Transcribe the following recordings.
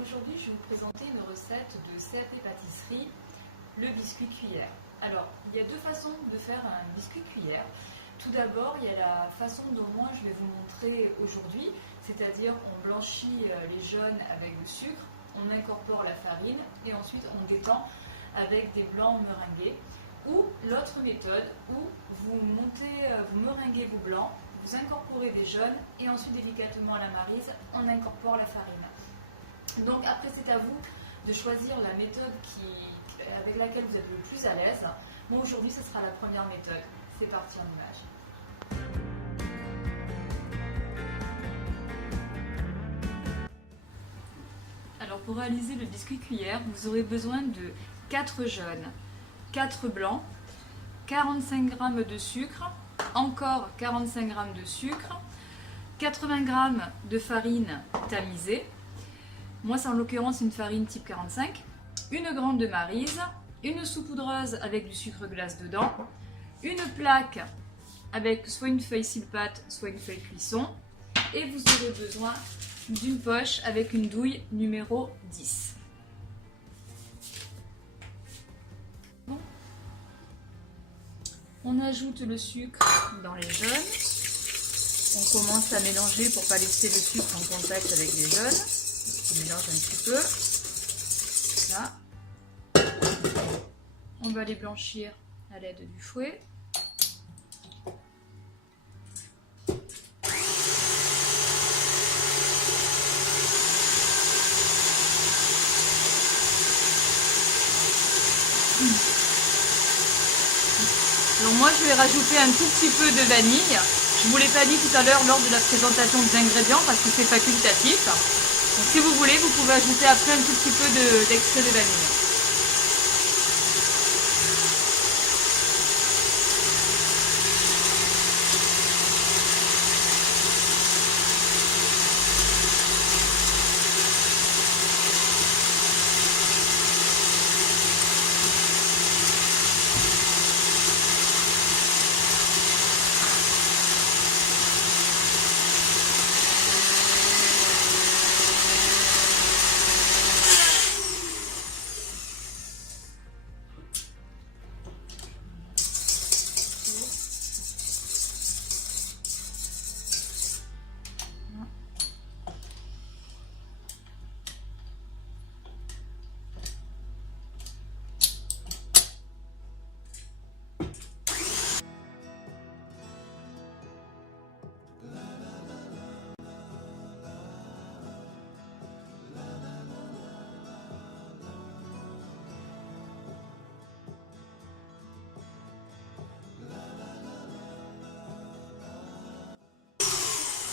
Aujourd'hui, je vais vous présenter une recette de CAP pâtisserie, le biscuit cuillère. Alors, il y a deux façons de faire un biscuit cuillère. Tout d'abord, il y a la façon dont moi je vais vous montrer aujourd'hui, c'est-à-dire on blanchit les jaunes avec le sucre, on incorpore la farine et ensuite on détend avec des blancs meringués. Ou l'autre méthode où vous meringuez vos blancs, vous incorporez des jaunes et ensuite délicatement à la maryse, on incorpore la farine. Donc après c'est à vous de choisir la méthode avec laquelle vous êtes le plus à l'aise. Moi aujourd'hui ce sera la première méthode. C'est parti en image. Alors pour réaliser le biscuit cuillère, vous aurez besoin de 4 jaunes, 4 blancs, 45 g de sucre, encore 45 g de sucre, 80 g de farine tamisée. Moi, c'est en l'occurrence une farine type 45, une grande de maryse, une saupoudreuse avec du sucre glace dedans, une plaque avec soit une feuille silpate, soit une feuille cuisson, et vous aurez besoin d'une poche avec une douille numéro 10. Bon. On ajoute le sucre dans les jaunes. On commence à mélanger pour ne pas laisser le sucre en contact avec les jaunes. On mélange un petit peu. Là. On va les blanchir à l'aide du fouet. Alors moi je vais rajouter un tout petit peu de vanille. Je ne vous l'ai pas dit tout à l'heure lors de la présentation des ingrédients parce que c'est facultatif. Donc si vous voulez, vous pouvez ajouter après un tout petit peu d'extrait de vanille.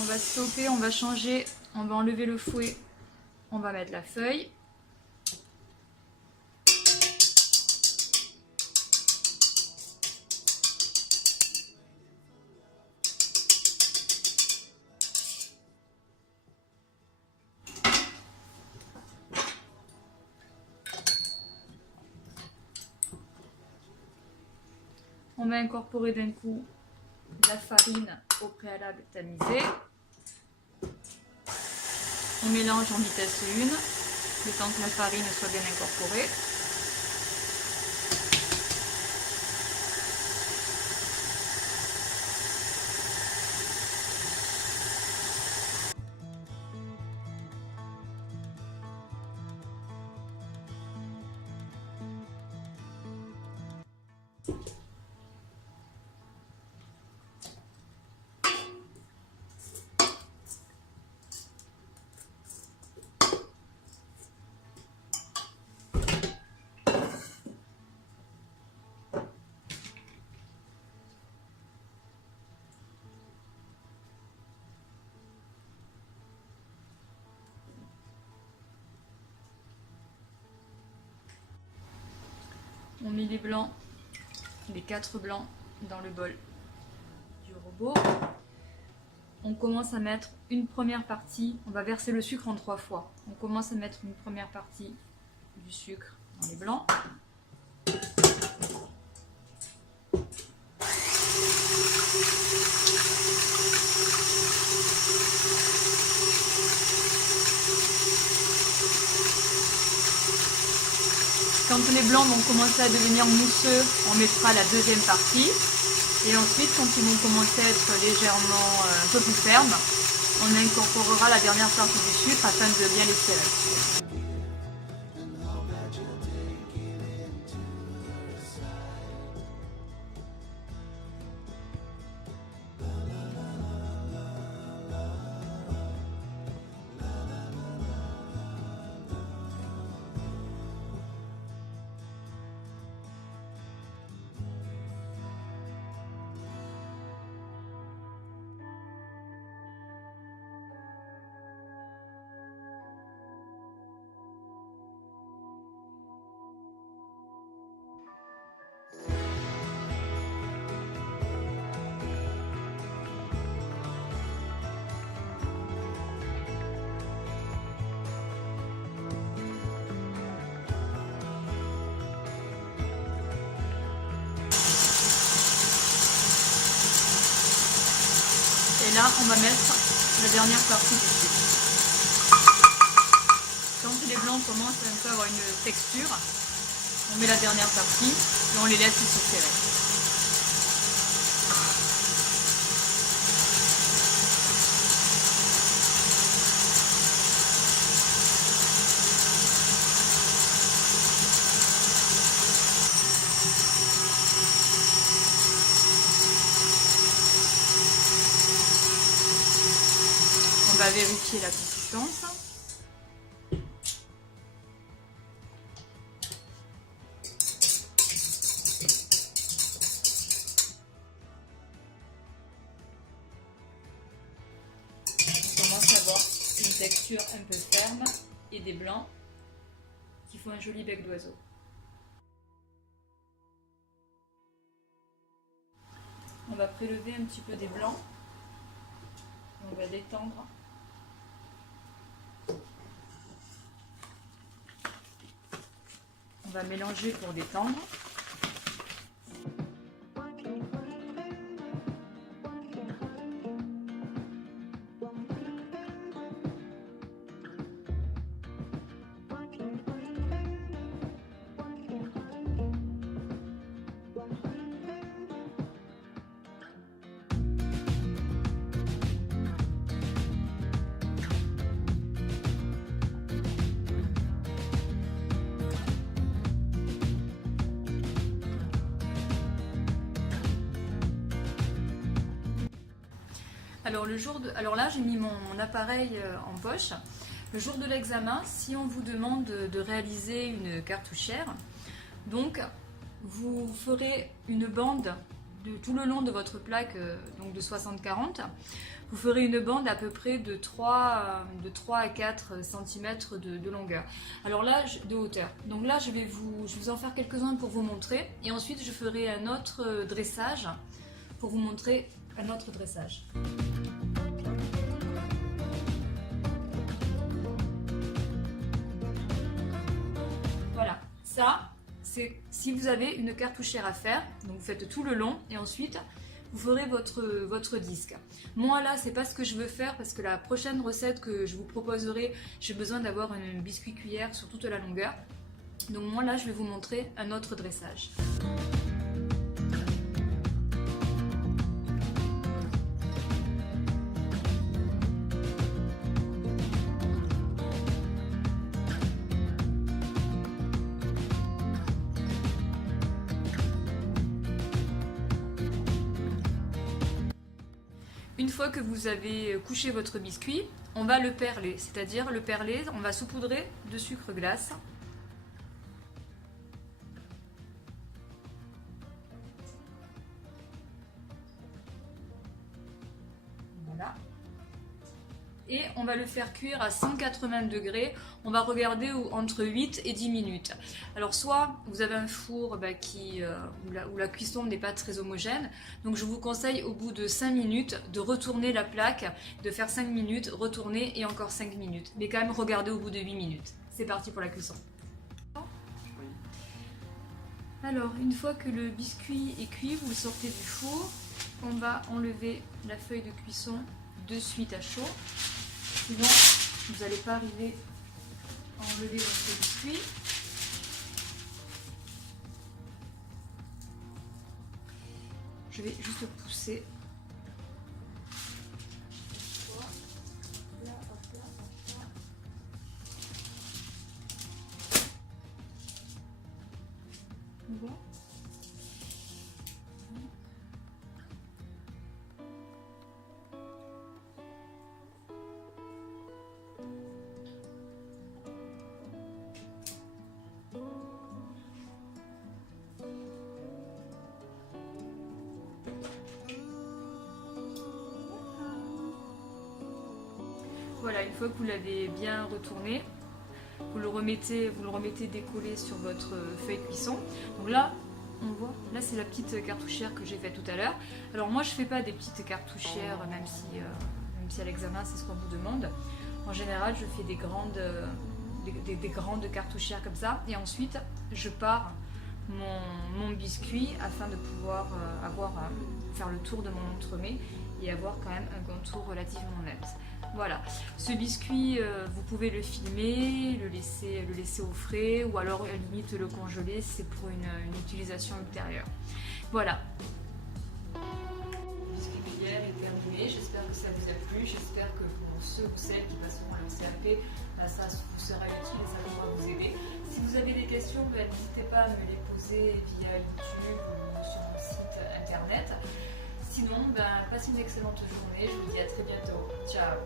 On va stopper, on va changer, on va enlever le fouet, on va mettre la feuille. On va incorporer d'un coup la farine au préalable tamisée. On mélange en vitesse 1, le temps que la farine soit bien incorporée. On met les blancs, les 4 blancs dans le bol du robot. On commence à mettre une première partie, on va verser le sucre en 3 fois. On commence à mettre une première partie du sucre dans les blancs. Quand les blancs vont commencer à devenir mousseux, on mettra la deuxième partie. Et ensuite, quand ils vont commencer à être légèrement un peu plus fermes, on incorporera la dernière partie du sucre afin de bien les serrer. Et là, on va mettre la dernière partie du sucre. Quand les blancs commencent un peu à avoir une texture, on met la dernière partie et on les laisse se serrer. On va vérifier la consistance. On commence à avoir une texture un peu ferme et des blancs qui font un joli bec d'oiseau. On va prélever un petit peu des blancs. On va détendre. On va mélanger pour détendre. Alors là, j'ai mis mon appareil en poche. Le jour de l'examen, si on vous demande de réaliser une cartouchière, donc vous ferez une bande tout le long de votre plaque, donc de 60-40. Vous ferez une bande à peu près de 3 à 4 cm de longueur. Alors là, de hauteur. Donc là, je vais vous en faire quelques-uns pour vous montrer. Et ensuite, je ferai un autre dressage pour vous montrer un autre dressage. Voilà, ça, c'est si vous avez une cartouchière à faire, donc vous faites tout le long et ensuite vous ferez votre disque. Moi là, c'est pas ce que je veux faire parce que la prochaine recette que je vous proposerai, j'ai besoin d'avoir une biscuit cuillère sur toute la longueur. Donc moi là, je vais vous montrer un autre dressage. Une fois que vous avez couché votre biscuit, on va le perler, c'est-à-dire le perler, on va saupoudrer de sucre glace. Voilà. Et on va le faire cuire à 180 degrés. On va regarder entre 8 et 10 minutes. Alors soit vous avez un four où la cuisson n'est pas très homogène. Donc je vous conseille au bout de 5 minutes de retourner la plaque, de faire 5 minutes, retourner et encore 5 minutes. Mais quand même regarder au bout de 8 minutes. C'est parti pour la cuisson. Alors une fois que le biscuit est cuit, vous le sortez du four. On va enlever la feuille de cuisson de suite à chaud. Sinon, vous n'allez pas arriver à enlever votre biscuit. je vais juste pousser. Voilà. Voilà, une fois que vous l'avez bien retourné, vous le remettez décollé sur votre feuille cuisson. Donc là, on voit, là c'est la petite cartouchière que j'ai faite tout à l'heure. Alors moi je fais pas des petites cartouchières, même si à l'examen c'est ce qu'on vous demande. En général je fais des grandes cartouchières comme ça, et ensuite je pars mon biscuit afin de pouvoir faire le tour de mon entremets et avoir quand même un contour relativement net. Voilà, ce biscuit, vous pouvez le filmer, le laisser au frais, ou alors à la limite le congeler, c'est pour une utilisation ultérieure. Voilà. Le biscuit cuillère est terminé, j'espère que ça vous a plu, j'espère que pour ceux ou celles qui passeront à l'ECAP, ça vous sera utile et ça pourra vous aider. Si vous avez des questions, n'hésitez pas à me les poser via YouTube ou sur mon site internet. Sinon, passez une excellente journée, je vous dis à très bientôt. Ciao!